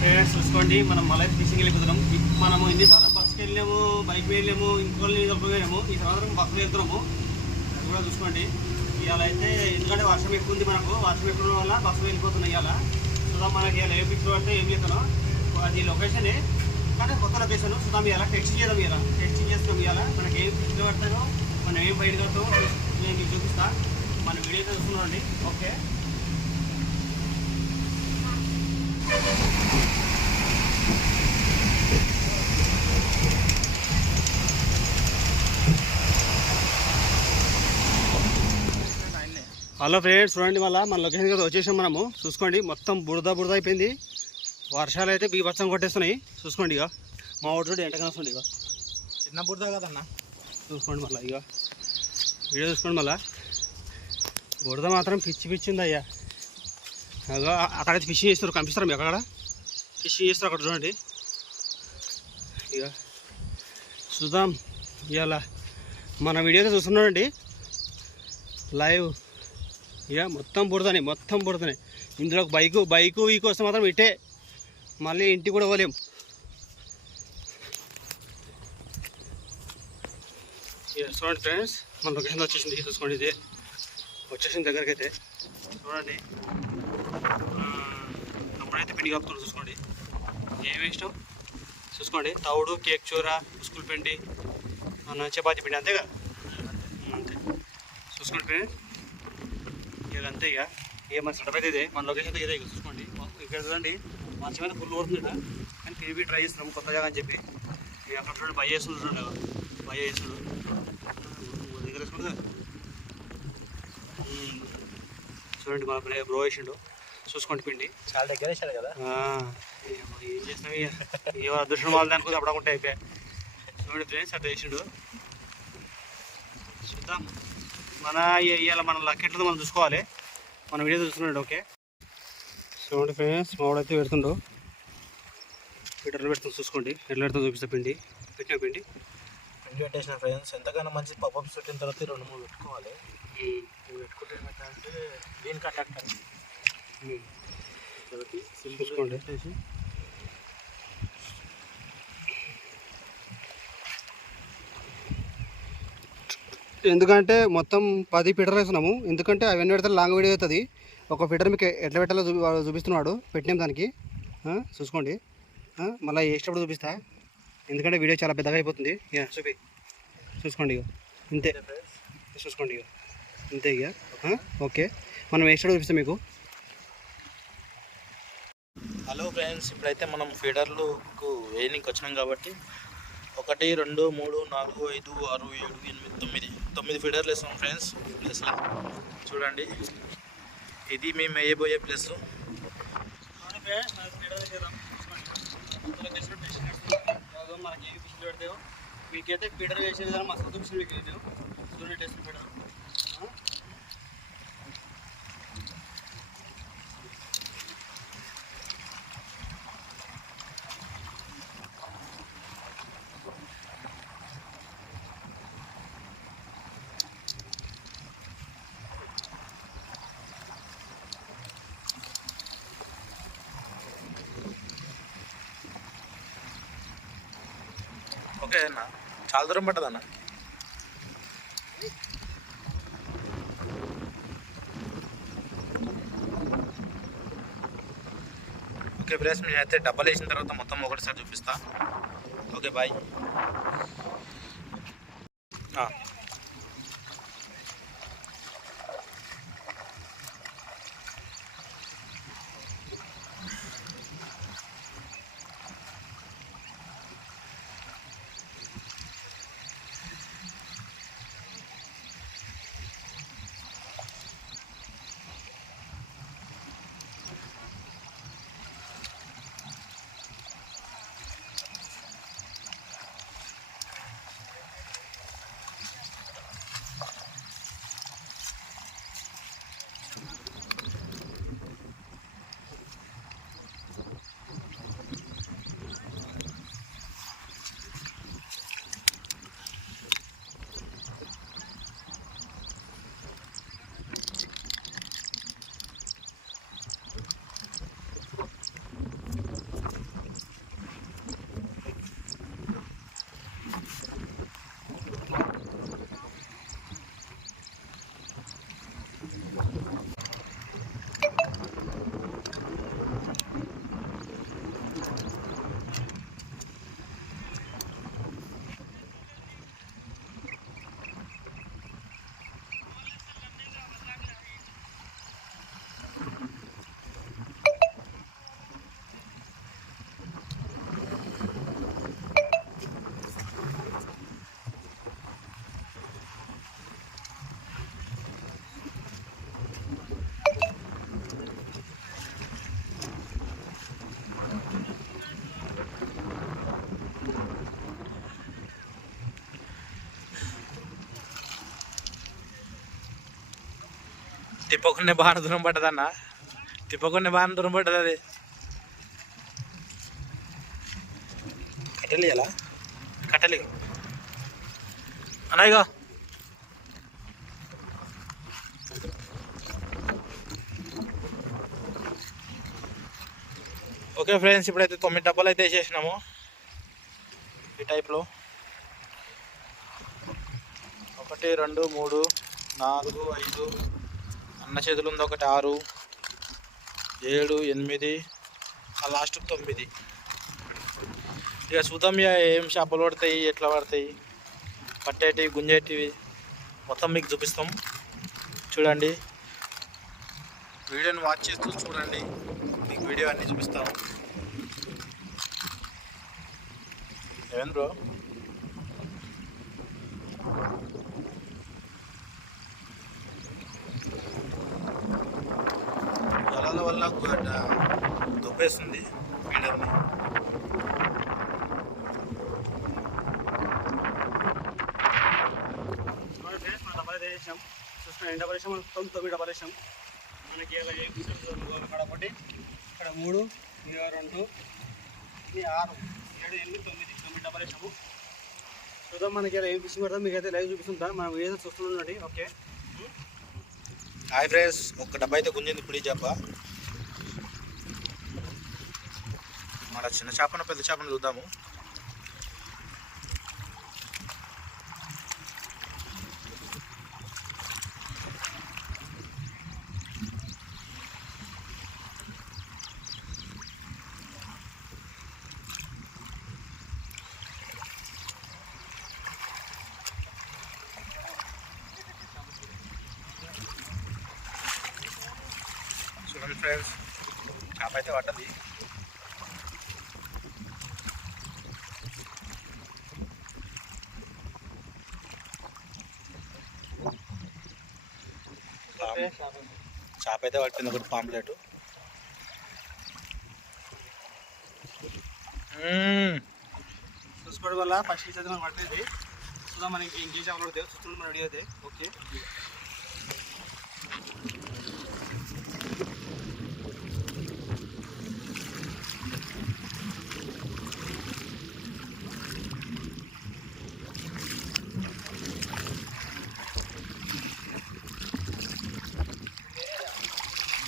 Friends చూసుకోండి, మనం మళ్ళీ ఫిషింగ్ వెళ్ళిపోతున్నాం. మనము ఎన్నిసార్లు బస్సుకి వెళ్ళాము, బైక్ వెళ్ళాము, ఇంకోళ్ళని వెళ్ళిపోయాము. ఈ సంవత్సరం బస్సులో వెళ్తున్నాము. అది కూడా చూసుకోండి. ఇవాళ అయితే ఎందుకంటే వర్షం ఎక్కువ ఉంది, మనకు వర్షం ఎక్కువ వల్ల బస్సులో వెళ్ళిపోతున్నాం. ఇవాళ చూద్దాం మనకి ఇవాళ ఏ పిక్చర్ పడితే ఏం చేస్తానో అది లొకేషనే, కానీ కొత్త లొకేషన్ చూద్దాం. ఇవాళ టెక్స్ట్ చేద్దాం, ఇవాళ టెక్స్ట్ చేస్తున్నాం. ఇవాళ మనకి ఏం పిక్చర్ పడతాయో, మనం ఏం బయట కడతామో నేను మీకు చూపిస్తా. మన వీడియో అయితే చూస్తున్నాండి. ఓకే, హలో ఫ్రెండ్స్ చూడండి, మళ్ళీ మన లొకేషన్ కదా వచ్చేసాం మనము. చూసుకోండి మొత్తం బురద బురద అయిపోయింది. వర్షాలు అయితే బీభత్సం కొట్టేస్తున్నాయి. చూసుకోండి ఇక మా ఊరు చూడండి ఎంటగా వస్తుంది. ఇక చిన్న బురద కదన్నా, చూసుకోండి మళ్ళీ ఇక వీడియో చూసుకోండి. మళ్ళీ బురద మాత్రం పిచ్చి పిచ్చి ఉంది అయ్యా. అక్కడైతే ఫిషింగ్ చేస్తారు, కనిపిస్తారు మీకు అక్కడ ఫిషింగ్ చేస్తారు. అక్కడ చూడండి ఇక చూద్దాం. ఇవాళ మన వీడియో అయితే చూస్తున్నాడండి లైవ్. ఇక మొత్తం బురదనే. ఇందులో బైకు వీకు వస్తే మాత్రం ఇట్టే, మళ్ళీ ఇంటికి కూడా పోలేం. చూడండి ఫ్రెండ్స్, మన లొకేషన్ వచ్చేసింది. చూసుకోండి, ఇదే వచ్చేసింది దగ్గరికి అయితే. చూడండి తమ్ముడైతే పిండి కాపుతున్నారు. చూసుకోండి ఏమి ఇష్టం చూసుకోండి. తవుడు, కేక్ చూర, స్కూల్ పిండి, మన చపాతీ పిండి, అంతేగా అంతే. చూసుకోండి ఫ్రెండ్స్, ఇక అంతే. ఇక మన సెటప్ అయితే ఇదే, మన లొకేషన్ ఇదే. ఇక చూసుకోండి ఇక్కడ చూడండి, మంచి మీద ఫుల్ అవుతుంది. కానీ తిరిగి ట్రై చేస్తున్నాము కొత్త జాగా అని చెప్పి. ఇక అక్కడ చూడండి బై చేస్తుండ్రు, దగ్గర వేసుకుంటా. చూడండి మన బ్రో వేసిండు. చూసుకోండి పిండి చాలా దగ్గర వేసాడు కదా. ఏం చేస్తాం ఇక, ఏ అదృష్టం వాళ్ళని అనుకుంటే అప్పుడకుంటే అయిపోయాయి. చూడండి ఫ్రెండ్స్ అట్లా వేసిండు. చూద్దాం మన ఇవాళ మన లక్ ఎట్లా మనం చూసుకోవాలి. మన వీడియో చూస్తున్నాడు. ఓకే చూడండి ఫ్రెండ్స్, మావాడైతే పెడుతుండో, పీటర్లో పెడుతుంది. చూసుకోండి ఎట్లా పెడుతుందో చూపిస్తా. పిండి పెట్టేసిన ఫ్రెండ్స్. ఎంతకైనా మంచి పప్అప్స్ పెట్టిన తర్వాత 2-3 పెట్టుకోవాలి. ఇవి పెట్టుకుంటే ఏమైతే దీనికి అటాక్ కాబట్టి చూసుకోండి. పెట్టేసి ఎందుకంటే మొత్తం 10 ఫీటర్ వేస్తున్నాము. ఎందుకంటే అవన్నీ పెడితే లాంగ్ వీడియో అవుతుంది. ఒక ఫీటర్ మీకు ఎట్లా పెట్టాలో చూపిస్తున్నాడు, పెట్టినాం దానికి. చూసుకోండి మళ్ళీ వేసేటప్పుడు చూపిస్తా, ఎందుకంటే వీడియో చాలా పెద్దగా అయిపోతుంది. ఇక చూసుకోండి ఇక ఇంతే. చూసుకోండి ఇక ఇంతే. ఇక ఓకే, మనం వేసేటప్పుడు చూపిస్తాం మీకు. హలో ఫ్రెండ్స్, ఇప్పుడైతే మనం ఫీడర్లకు వేయడానికి వచ్చినాం కాబట్టి 1, 2, 3, 4, 5, 6, 7, 8, 9 ఫీడర్లు వేస్తాం ఫ్రెండ్స్. ప్లేస్లో చూడండి, ఇది మేము వేయబోయే ప్లేస్. మనకి ఏ ఫిష్ పెడతాయో మీకైతే ఫీడర్ వేసే విధానం మస్తు చూపిస్తుంది మీకు. చూడండి టెస్ట్ ఫీడర్. ఓకే అన్న, చాలా దూరం పట్టదు అన్న. ఓకే ఫ్రెండ్స్, నేనైతే డబ్బలు వేసిన తర్వాత మొత్తం ఒకటిసారి చూపిస్తా. Okay bye. తిప్పకుండా బాగా దూరం పడ్డది అన్న, తిప్పకుండా బాగా దూరం పడ్డది అది. కట్టెలు ఇలా కట్టెలు అన్నాయిగా. ఓకే ఫ్రెండ్స్, ఇప్పుడైతే 9 డబ్బాలు అయితే వేసేసినాము ఈ టైప్లో. 1 2 3 4 5 అన్న చేతులు ఉంది, 1 6 7 8 ఆ లాస్ట్ 9. ఇక చూద్దాం ఇక ఏం చేపలు పడతాయి, ఎట్లా పడతాయి, పట్టేటివి గుంజేటివి మొత్తం మీకు చూపిస్తాం. చూడండి, వీడియోని వాచ్ చేస్తూ చూడండి, మీకు వీడియో అన్నీ చూపిస్తాము. ఏమేం బ్రో? జలాల వల్ల దొబ్బేస్తుంది వీడియోని. వేసాం చూసుకుని 2 డబ్బాలు వేసాం, మొత్తం 9 డబ్బాలు వేసాం. మనకి ఇలా ఏ ఇక్కడ 1 ఇక్కడ 3 2 6 7 8 9 డబ్బాలు వేసాము. చూద్దాం మనకి ఇలా ఏం ఫిషింగ్ పడతాం, మీకు అయితే లైవ్ చూపిస్తుంటా. మనం ఏదో చూస్తున్నాండి. ఓకే హాయ్ ఫ్రెండ్స్, 1 డబ్బా అయితే గుంజింది ఇప్పుడు ఈ చేప. మన చిన్న చేపను పెద్ద చేపను చూద్దాము. చూడండి ఫ్రెండ్స్, చేప అయితే పడ్డది. చేప అయితే పట్టింది, ఒకటి పాంప్లెట్. చూసుకోవడం వల్ల ఫస్ట్ అయితే మనకు పడుతుంది. చూద్దాం మనకి ఇంకే చేపలు పడతాయి, చూస్తున్నాం మన రెడీ అవుతాయి. ఓకే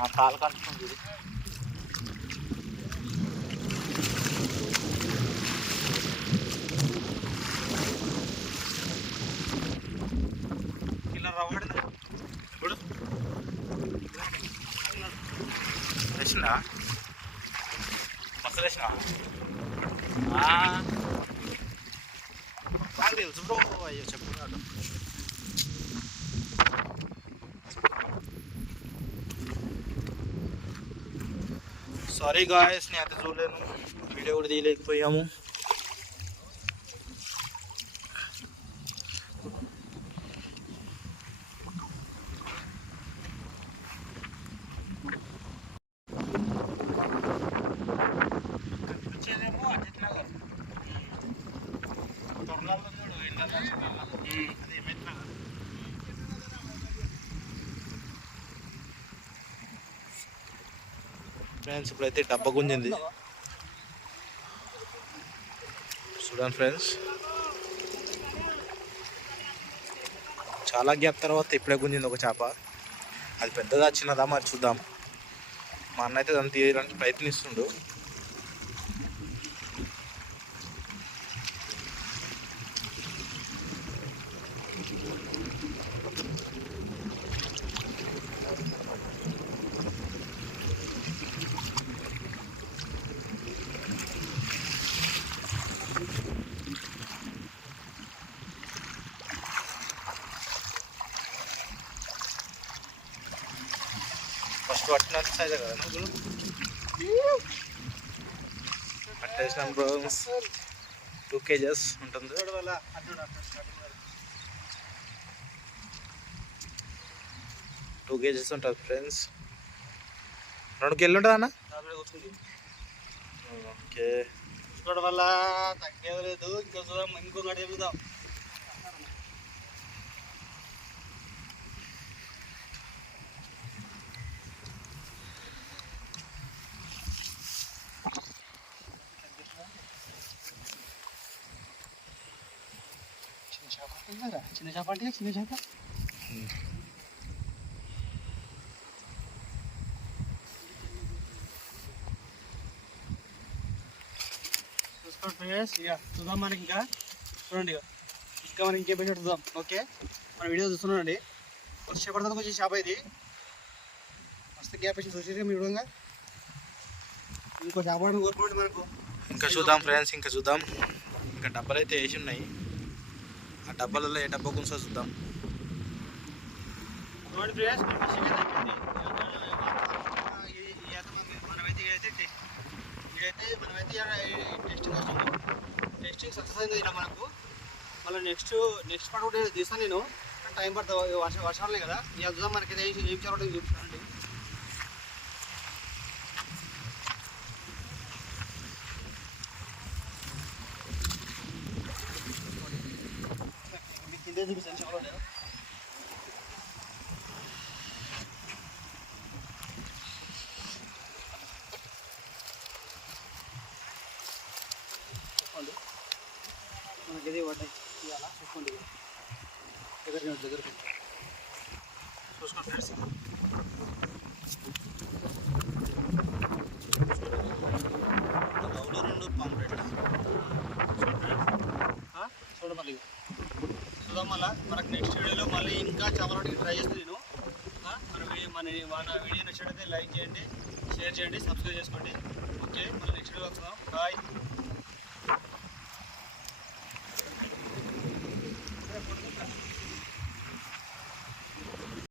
నా కాలు కంటుకుంది. ఇలా రవ్వడింది ఇప్పుడు వేసిందా? మస్తు వేసినా బాగా తెలుసు బ్రో. అయ్యో చెప్పుకున్నాడు. సారీ గాయస్, నేను అయితే చూడలేను, వీడియో కూడా తీయలేకపోయాము. ఫ్రెండ్స్, ఇప్పుడైతే డబ్బా గుంజింది. చూడండి ఫ్రెండ్స్, చాలా గ్యాప్ తర్వాత ఇప్పుడే గుంజింది ఒక చేప. అది పెద్దదా చిన్నదా మరి చూద్దాం. మా అన్న అయితే దాన్ని తీయడానికి ప్రయత్నిస్తుండు. ఫస్ట్ పట్టినంత సైజే కదా నువ్వు పట్టేసినాం బ్రో. 2 kgs ఉంటుంది. 2 kgs ఉంటుంది ఫ్రెండ్స్. 2 kg ఉంటుంది అన్న. ఓకే, చూసుకోవడం వల్ల తగ్గేది లేదు. ఇంకో చూద్దాం, ఇంకొకటి చెబుదాం. చిన్న చేప అంటే చిన్న చేప. చూసుకోండి ఫ్రెండ్స్, ఇక చూద్దాం మనకి ఇంకా. చూడండి ఇంకా మనం ఇంకేం పెట్టి చూద్దాం. ఓకే, మన వీడియో చూస్తున్నాండి. వర్షపడుతుంది కొంచెం చేప ఇది. మస్తు గ్యాప్ వచ్చి చూసేది మీ విధంగా. ఇంకో చేప కోరుకోండి మనకు. ఇంకా చూద్దాం ఫ్రెండ్స్, ఇంకా చూద్దాం. ఇంకా డబ్బాలు అయితే వేసి ఉన్నాయి. ఆ డబ్బాలలో ఏ డబ్బా కొంచెం చూద్దాం. చూడండి ఫ్రెండ్స్, మన ఫిషింగ్ అయితే అయిపోయింది. మనమైతే టెస్టింగ్ వస్తుంది. టెస్టింగ్ సక్సెస్ అయింది ఇలా మనకు. మళ్ళీ నెక్స్ట్ పార్ట్ కూడా తీస్తాను నేను. టైం పడుతుంది, వర్షాలే కదా. ఇక చూద్దాం మనకి ఏం చేయాలంటే చూపిస్తానండి. మీకు కిందే చూపిస్తాను చాలా నేను. చెప్పండి మనకి ఇది పడ్డాయి ఇవాళ. చూసుకోండి దగ్గరికి చూసుకోండి ఫ్రెండ్స్. లవ్లో 2 పాంప్లెట్లు. చూడండి మళ్ళీ చూద్దాం. మళ్ళీ మనకు నెక్స్ట్ వీడియోలో మళ్ళీ ఇంకా చాలా ట్రై చేస్తాను నేను. మన వీడియో నచ్చినట్లయితే లైక్ చేయండి, షేర్ చేయండి, సబ్స్క్రైబ్ చేసుకోండి. ఓకే, మళ్ళీ నెక్స్ట్ వీడియో వస్తాం. బాయ్.